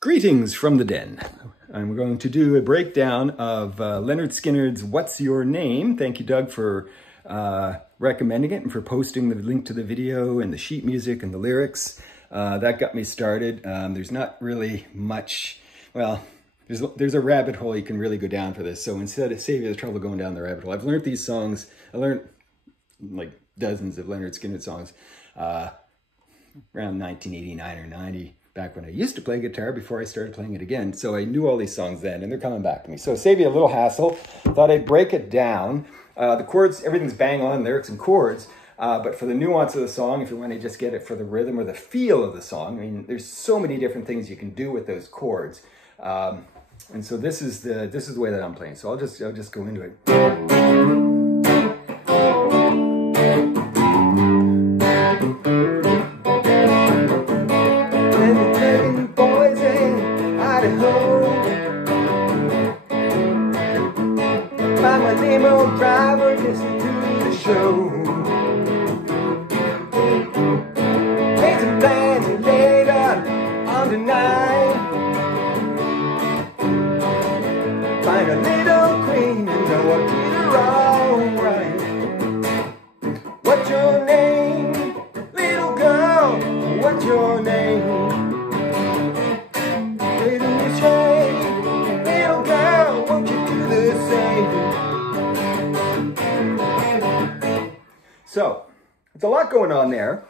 Greetings from the den. I'm going to do a breakdown of Lynyrd Skynyrd's What's Your Name? Thank you, Doug, for recommending it and for posting the link to the video and the sheet music and the lyrics. That got me started. There's not really much, well, there's a rabbit hole you can really go down for this. So instead of saving you the trouble going down the rabbit hole, I've learned these songs. I learned like dozens of Lynyrd Skynyrd songs around 1989 or 90. Back when I used to play guitar before I started playing it again. So I knew all these songs then, and they're coming back to me. So save you a little hassle. Thought I'd break it down. The chords, everything's bang on, lyrics and chords. But for the nuance of the song, if you want to just get it for the rhythm or the feel of the song, I mean, there's so many different things you can do with those chords. And so this is the way that I'm playing. So I'll just go into it. My limo driver, listen to the show. Made some plans later on tonight. Find a little queen and know what did her all right. What's your name, little girl? What's your name? Little Michelle, little girl, won't you do the same? So, it's a lot going on there.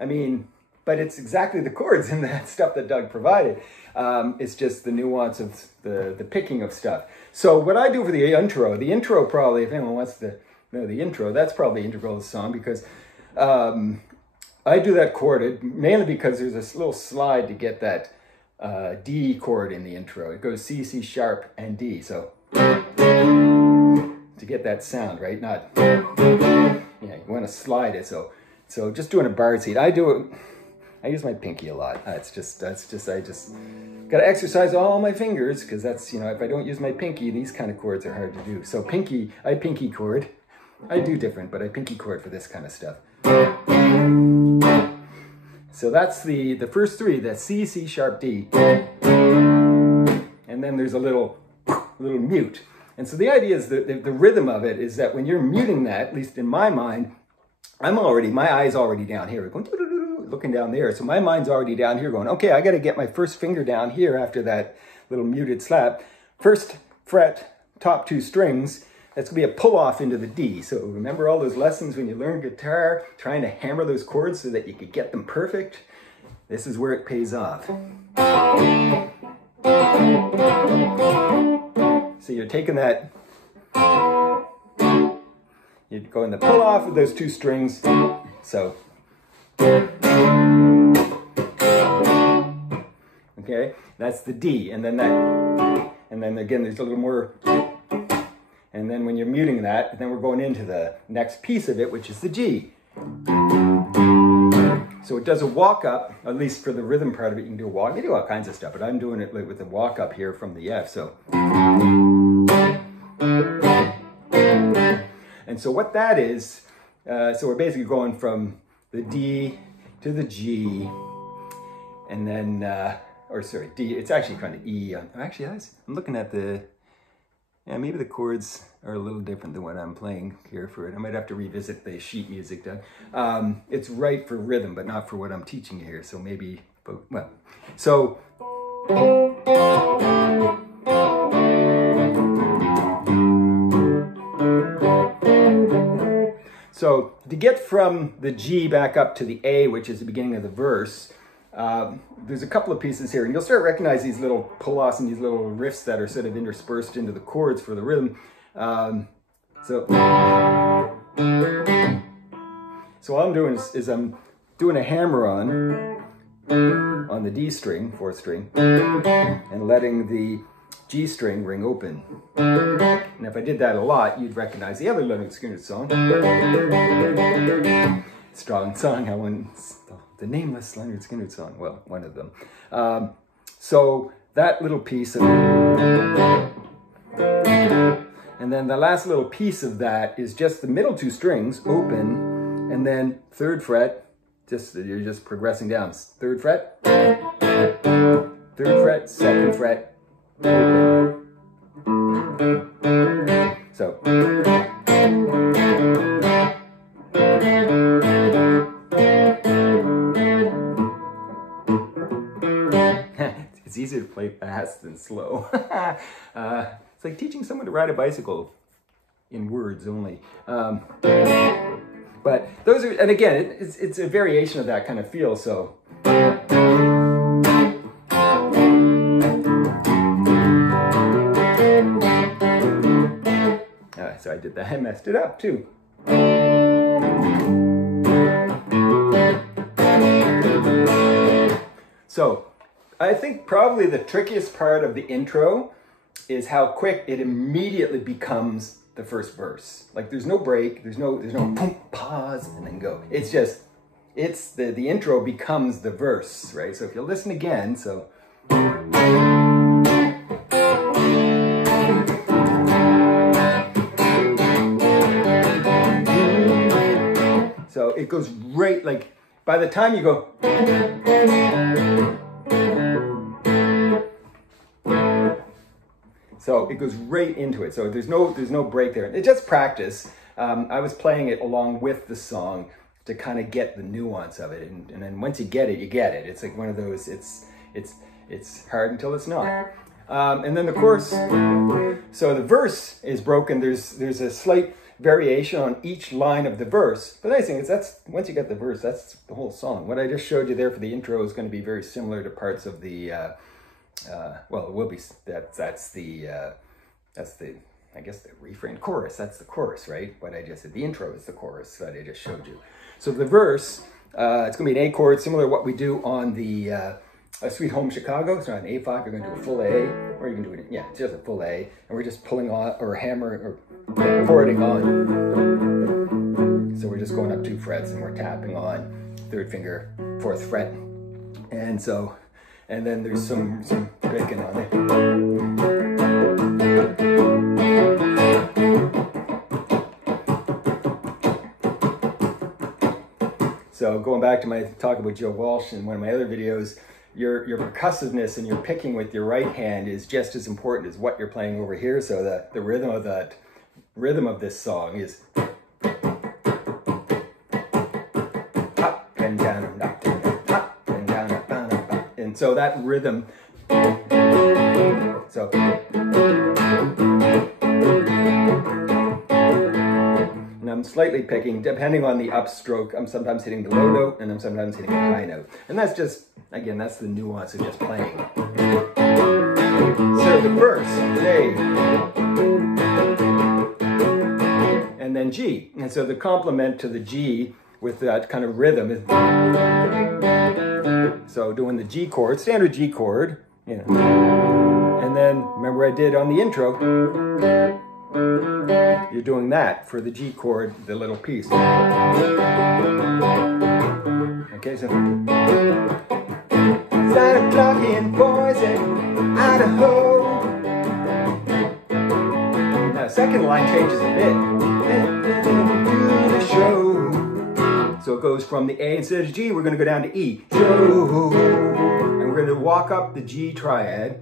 I mean, but it's exactly the chords and that stuff that Doug provided. It's just the nuance of the picking of stuff. So what I do for the intro probably, if anyone wants to know the intro, that's probably integral to the song because I do that chorded mainly because there's this little slide to get that D chord in the intro. It goes C, C sharp, and D. So to get that sound, right? Not, yeah, you want to slide it. So just doing a bar seat. I use my pinky a lot. I just got to exercise all my fingers because that's, you know, if I don't use my pinky, these kind of chords are hard to do. So I pinky chord. I do different, but I pinky chord for this kind of stuff. So that's the first three, the C, C sharp, D. And then there's a little mute. And so the idea is that the rhythm of it is that when you're muting that, at least in my mind, my eye's already down here, going looking down there. So my mind's already down here going, okay, I got to get my first finger down here after that little muted slap. First fret, top two strings, that's going to be a pull off into the D. So remember all those lessons when you learn guitar, trying to hammer those chords so that you could get them perfect? This is where it pays off. So you're taking that, you're going to pull off with those two strings. So, okay, that's the D, and then again there's a little more, and then when you're muting that, then we're going into the next piece of it, which is the G. So it does a walk up, at least for the rhythm part of it. You can do a walk, you do all kinds of stuff, but I'm doing it with the walk up here from the F, so. And so what that is, so we're basically going from the D to the G, and then, D, it's actually kind of E. Actually, I'm looking at yeah, maybe the chords are a little different than what I'm playing here for it. I might have to revisit the sheet music, Doug. It's right for rhythm, but not for what I'm teaching you here. So maybe, well, so. So to get from the G back up to the A, which is the beginning of the verse, there's a couple of pieces here, and you'll start recognizing these little pull-offs and these little riffs that are sort of interspersed into the chords for the rhythm. So all I'm doing is I'm doing a hammer on the D string, fourth string, and letting the G string ring open. And if I did that a lot, you'd recognize the other Lynyrd Skynyrd song. Strong song, the nameless Lynyrd Skynyrd song, well, one of them. So that little piece of, and then the last little piece of that is just the middle two strings open, and then third fret, you're just progressing down. Third fret, 3rd fret, 2nd fret, open. So. It's easier to play fast than slow. It's like teaching someone to ride a bicycle in words only. But those are, and again, it's a variation of that kind of feel, so. So I did that, I messed it up too. So, I think probably the trickiest part of the intro is how quick it immediately becomes the first verse. Like there's no break, there's no boom, pause, and then go. It's just, it's the intro becomes the verse, right? So if you listen again, so. So it goes right, like by the time you go. So it goes right into it. So there's no break there. It's just practice. I was playing it along with the song to kind of get the nuance of it, and then once you get it, you get it. It's like one of those. It's hard until it's not. And then the chorus. So the verse is broken. There's a slight variation on each line of the verse. But the nice thing is that's once you get the verse, that's the whole song. What I just showed you there for the intro is going to be very similar to parts of the. Well, it will be, that's the, I guess the refrain, chorus, that's the chorus, right? What I just said, the intro is the chorus that I just showed you. So the verse, it's going to be an A chord, similar to what we do on the Sweet Home Chicago. So on an A5, you're going to do a full A, or you can do it, yeah, it's just a full A, and we're just pulling on, or hammering, or chording on. So we're just going up 2 frets, and we're tapping on 3rd finger, 4th fret, and so, and then there's some breaking on it. So going back to my talk about Joe Walsh in one of my other videos, your percussiveness and your picking with your right hand is just as important as what you're playing over here. So the rhythm of this song is up and down and up and down, up and down, up and down, up. And so that rhythm, so. And I'm slightly picking, depending on the upstroke, I'm sometimes hitting the low note and I'm sometimes hitting the high note. And that's just, again, that's the nuance of just playing. So the verse is A, and then G. And so the complement to the G with that kind of rhythm is, so doing the G chord, standard G chord, you know. And then, remember I did on the intro, you're doing that for the G chord, the little piece. Okay, so. Start o'clock in Boise, Idaho. Now, second line changes a bit. Do the show. So it goes from the A instead of G, we're going to go down to E. Show. And we're going to walk up the G triad.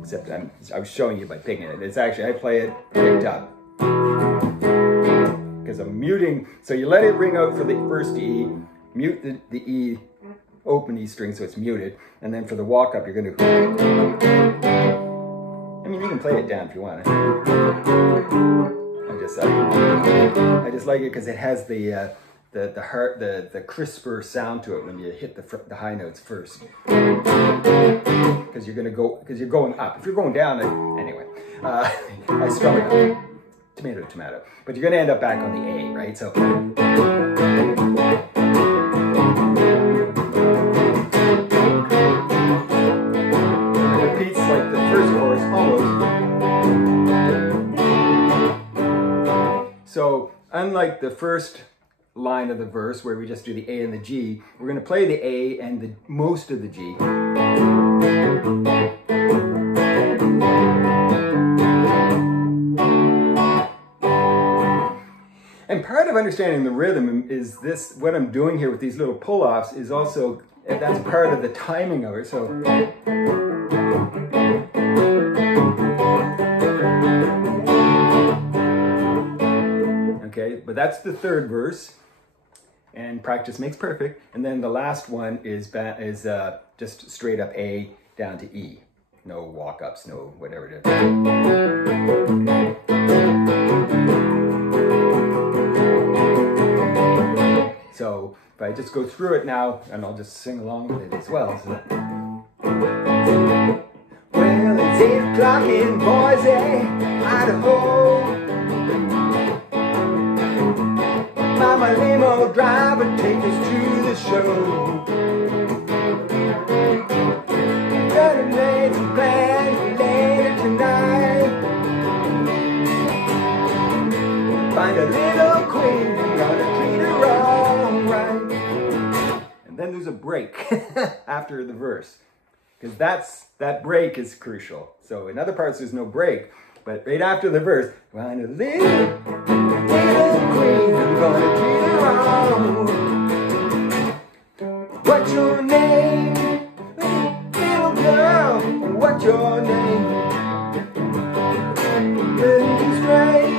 Except I was showing you by picking it. It's actually, I play it picked up. Because I'm muting. So you let it ring out for the first E, mute the E, open E string so it's muted. And then for the walk up, you're going to. I mean, you can play it down if you want. I just like it because it has the crisper sound to it when you hit the high notes first. Because you're going up. If you're going down, anyway, I strum it up. Tomato, tomato. But you're going to end up back on the A, right? So. It repeats like the first chorus almost. So, unlike the first line of the verse where we just do the A and the G, we're going to play the A and the most of the G. And part of understanding the rhythm is this, what I'm doing here with these little pull-offs is also that's part of the timing of it. So okay, but that's the third verse, and practice makes perfect. And then the last one is just straight up A down to E. No walk-ups, no whatever it is. So if I just go through it now, and I'll just sing along with it as well. So, well, it's 8 o'clock in Boise, Idaho. Mama limo driver, take us to the show. Gonna make some plans later tonight. Find a little queen, gonna treat her all right. And then there's a break after the verse, because that break is crucial. So in other parts there's no break, but right after the verse, find a little queen, I'm gonna treat her all. What's your name? Little girl, what's your name? Little straight,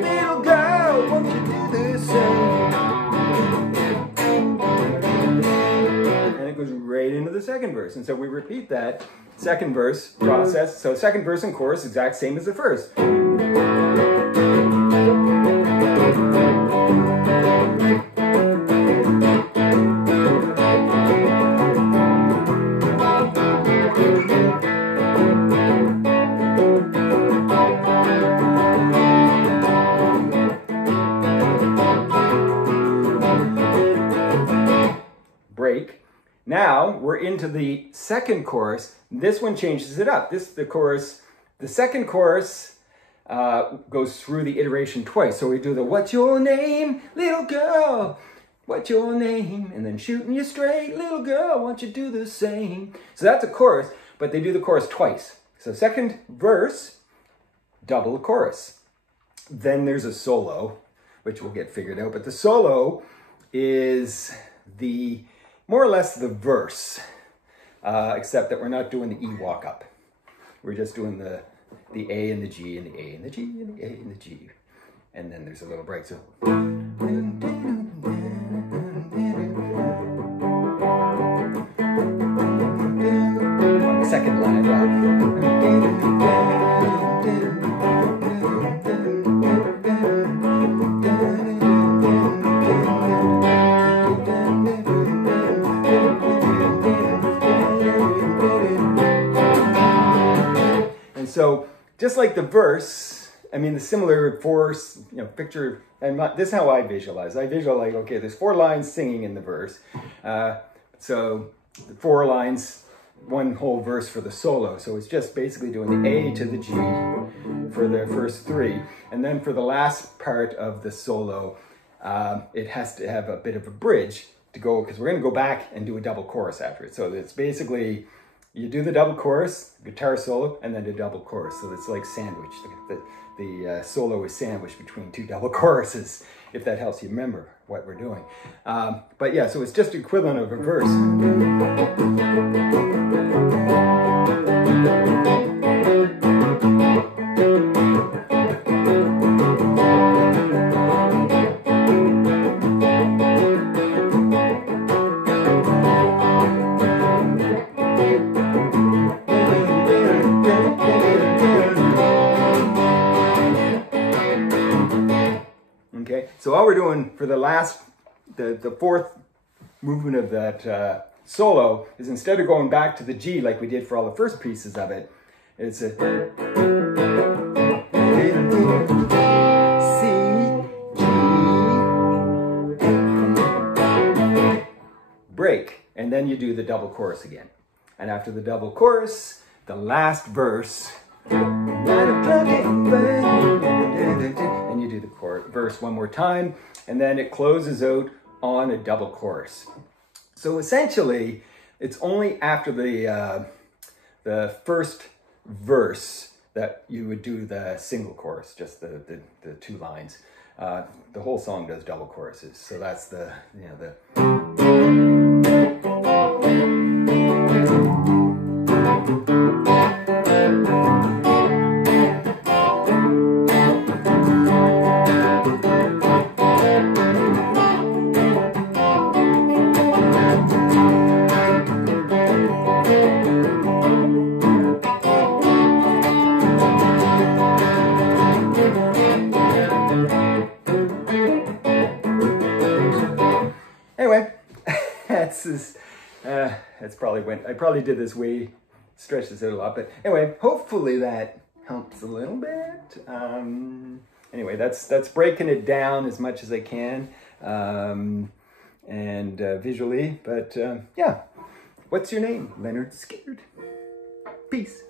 little girl, won't you do the same? And it goes right into the second verse. And so we repeat that second verse process. So second verse and chorus, exact same as the first. Break. Now we're into the second chorus. This one changes it up. The second chorus goes through the iteration twice. So we do the what's your name, little girl? What's your name? And then shooting you straight, little girl, won't you do the same? So that's a chorus, but they do the chorus twice. So second verse, double chorus. Then there's a solo, which will get figured out. But the solo is more or less the verse, except that we're not doing the E walk up. We're just doing the A and the G and the A and the G and the A and the G. And then there's a little break. So on the second line, and so just like the verse, I mean the similar force, picture, and this is how I visualize. I visualize, okay, there's 4 lines singing in the verse. So the 4 lines, one whole verse for the solo. So it's just basically doing the A to the G for the first 3. And then for the last part of the solo, it has to have a bit of a bridge to go, because we're going to go back and do a double chorus after it. So it's basically, you do the double chorus, guitar solo, and then the double chorus. So it's like sandwich. The solo is sandwiched between 2 double choruses, if that helps you remember what we're doing. But yeah, so it's just equivalent of a verse. Okay, so all we're doing for the last, the fourth movement of that solo is, instead of going back to the G like we did for all the first pieces of it, it's a C, G, break, and then you do the double chorus again. And after the double chorus, the last verse, and you do the verse one more time, and then it closes out on a double chorus. So essentially, it's only after the first verse that you would do the single chorus, just the 2 lines. The whole song does double choruses, so that's the this is, that's probably I probably did this way, stretched this out a lot, but anyway, hopefully that helps a little bit. Anyway, that's breaking it down as much as I can, and visually, but yeah. What's your name? Lynyrd Skynyrd. Peace.